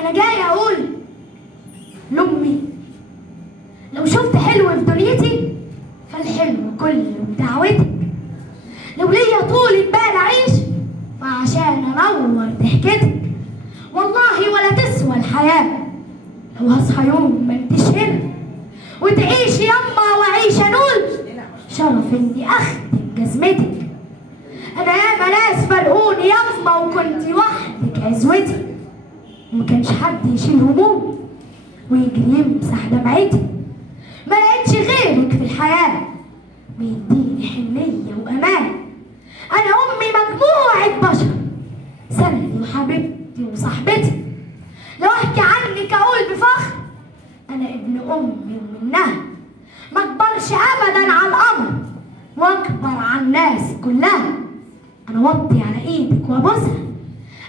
انا جاي اقول لامي لو شفت حلو في دنيتي فالحلو كله بدعوتك. لو ليا طولة بال اعيش فعشان انور ضحكتك. والله ولا تسوى الحياة لو هصحى يوم ما انتش هنا وتعيش يما واعيش انول شرف اني اخدم جزمتك. انا ياما ناس فرقوني يما وكنت وحدك عزوتي، ومكانش حد يشيل همومي ويجري يمسح دمعتي. ما لقيتش غيرك في الحياة ويديني حنية وأمان. أنا أمي مجموعة بشر، سندي وحبيبتي وصاحبتي. لو أحكي عنك أقول بفخر أنا ابن أمي ومنها ما أكبرش أبدا على القمر وأكبر على الناس كلها. أنا وطي على إيدك وأبوسها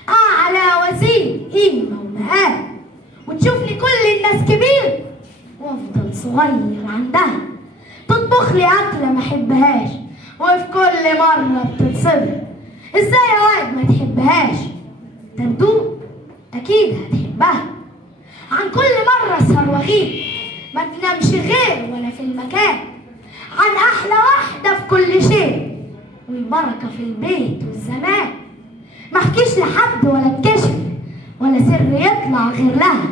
أعلى وسيل قيمة ومقام، وتشوفني كل الناس كبير وأفضل صغير عندها. تطبخ لي أكلة ما أحبهاش وفي كل مرة بتتصبر. إزاي يا واد ما تحبهاش؟ تندوق أكيد هتحبها. عن كل مرة أسهر وأغيب ما تنامش غير وأنا في المكان. عن أحلى واحدة في كل شيء والبركة في البيت والزمان. ما احكيش لحد ولا اتكشف ولا سر يطلع غير لها،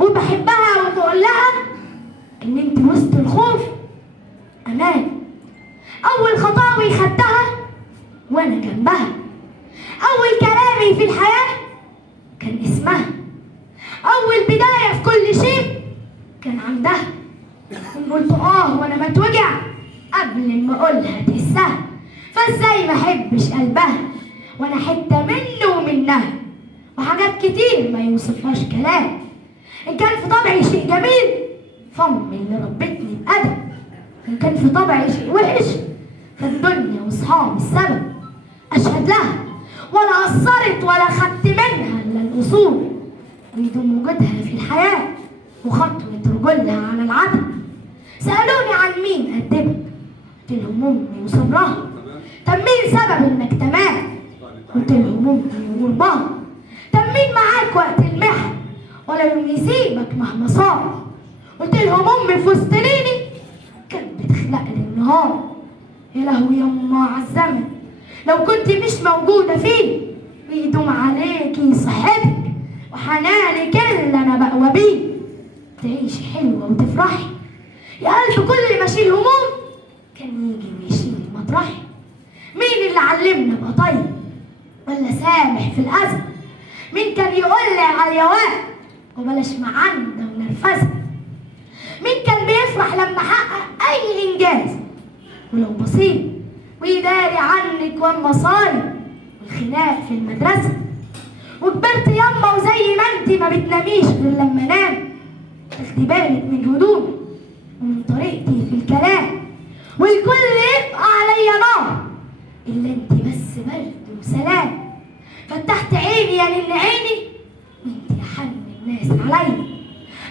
وبحبها وبقول لها ان انت وسط الخوف امان. اول خطاوي خدتها وانا جنبها، اول كلامي في الحياة كان اسمها، اول بداية في كل شيء كان عندها. وان قلت وانا بتوجع قبل ما اقولها تحسها. فازاي ما احبش قلبها وانا حته منه ومنها، وحاجات كتير ما يوصفهاش كلام. ان كان في طبعي شيء جميل فامي اللي ربتني بأدب، ان كان في طبعي شيء وحش فالدنيا واصحابي السبب. اشهد لها ولا قصرت ولا خدت منها الا الاصول، ويدوم وجودها في الحياه وخطوه رجولها على العدل. سالوني عن مين أدبك قلت لهم امي وصبرها. طب مين سبب انك تمام؟ قلت لهم امي وقربها. طب مين معاك وقت المحن ولا يوم يسيبك مهما صار؟ قلت لهم امي في وسط ليلي كانت بتخلق لي النهار. يا لهوي يما على الزمن لو كنت مش موجوده فيه، ويدوم عليكي صحتك وحنانك اللي انا بقوى بيه. تعيشي حلوه وتفرحي يا قلب كل ما اشيل هموم كان يجي ويشيل مطرحي. مين اللي علمنا ابقى طيب ولا سامح في الأذى؟ مين كان يقول لي على اليوان وبلاش معندة ونرفزة؟ مين كان بيفرح لما حقق أي إنجاز ولو بسيط ويداري عنك وأما صايم والخناق في المدرسة؟ وكبرت يما وزي ما انتي ما بتناميش غير لما انام تاخدي بالك من هدومي ومن طريقتي في الكلام، والكل يبقى عليا نار إلا انتي بس برد وسلام. فتحت عيني يا نن عيني وانتي أحن الناس عليا.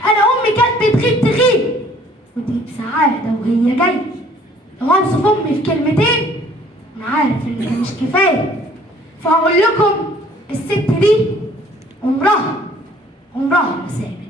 أنا أمي كانت بتغيب تغيب ودي بسعادة وهي جاية. لو هوصف أمي في كلمتين أنا عارف إن ده مش كفاية، فهقول لكم الست دي عمرها ما سامت.